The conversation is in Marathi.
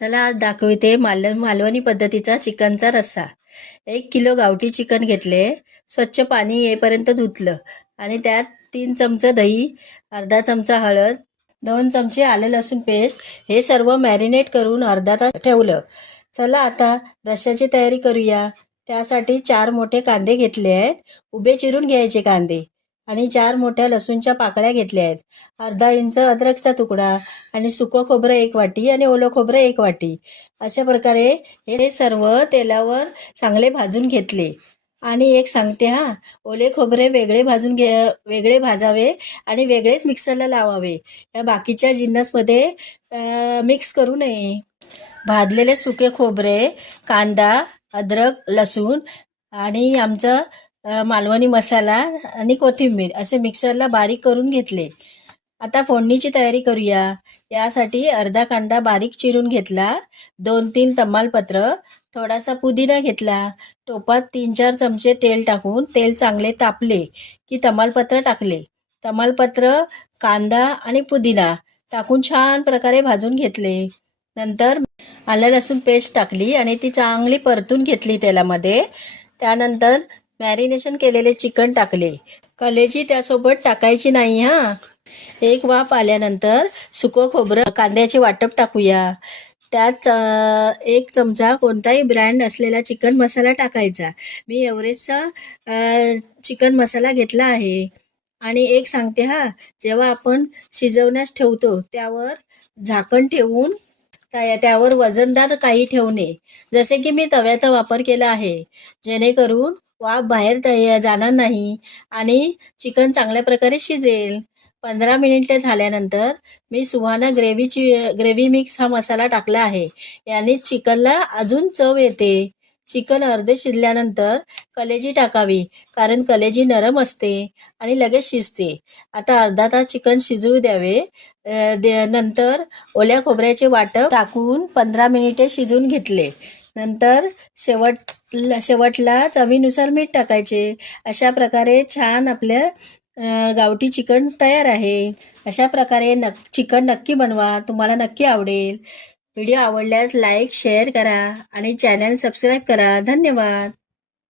चला आज दाखवते मालवणी पद्धतीचा चिकनचा रस्सा। 1 किलो गावठी चिकन घेतले, स्वच्छ पाणी येईपर्यंत धुतलं आणि त्यात 3 चमचे दही, अर्धा चमचा हळद, 2 चमचे आलं लसूण पेस्ट हे सर्व मॅरिनेट करून अर्धा तास ठेवलं। चला आता रस्स्याची तयारी करूया। त्यासाठी 4 मोठे कांदे घेतले आहेत, उभे चिरून घ्यायचे कांदे आणि 4 मोठ्या लसूणच्या पाकळ्या घेतल्या आहेत, अर्धा इंच अद्रकचा तुकडा आणि सुकं खोबरं 1 वाटी आणि ओलं खोबरं 1 वाटी। अशा प्रकारे हे सर्व तेलावर चांगले भाजून घेतले। आणि एक सांगते ओले खोबरे वेगळे भाजावे आणि वेगळेच मिक्सरला लावावे, या बाकीच्या जिन्नसमध्ये मिक्स करू नये। भाजलेले सुके खोबरे, कांदा, अद्रक, लसूण आणि आमचा मालवणी मसाला आणि कोथिंबीर असे मिक्सरला बारीक करून घेतले। आता फोडणीची तयारी करूया। यासाठी अर्धा कांदा बारीक चिरून घेतला, 2-3 तमालपत्र, थोडासा पुदिना घेतला। टोपात 3-4 चमचे तेल टाकून तेल चांगले तापले की तमालपत्र टाकले। तमालपत्र, कांदा आणि पुदिना टाकून छान प्रकारे भाजून घेतले। नंतर आलं लसूण पेस्ट टाकली आणि ती चांगली परतून घेतली तेलामध्ये। त्यानंतर मॅरिनेशन केलेले चिकन टाकले, कलेजी त्यासोबत टाकायची नाही एक वाफ आल्यानंतर सुकं खोबरं, कांद्याचे वाटप टाकूया। त्यात 1 चमचा कोणताही ब्रँड असलेला चिकन मसाला टाकायचा। मी एव्हरेस्टचा चिकन मसाला घेतला आहे। आणि एक सांगते जेव्हा आपण शिजवण्यास ठेवतो त्यावर झाकण ठेवून त्यावर वजनदार काही ठेवणे, जसे की मी तव्याचा वापर केला आहे, जेणेकरून वाफ बाहेर जाणार नाही आणि चिकन चांगल्या प्रकारे शिजेल। 15 मिनिटे झाल्यानंतर मी सुहाना ग्रेव्ही मिक्स हा मसाला टाकला आहे, याने चिकनला अजून चव येते। चिकन अर्धे शिजल्यानंतर कलेजी टाकावी, कारण कलेजी नरम असते आणि लगेच शिजते। आता अर्धा तास चिकन शिजवू द्यावे। नंतर ओल्या खोबऱ्याचे वाटप टाकून 15 मिनिटे शिजवून घेतले। नंतर शेवटला चवीनुसार मीठ टाकायचे। अशा प्रकारे छान आपल्या गावठी चिकन तयार आहे। अशा प्रकारे चिकन नक्की बनवा, तुम्हाला नक्की आवडेल। व्हिडिओ आवडल्यास लाईक, शेअर करा आणि चॅनल सबस्क्राईब करा। धन्यवाद।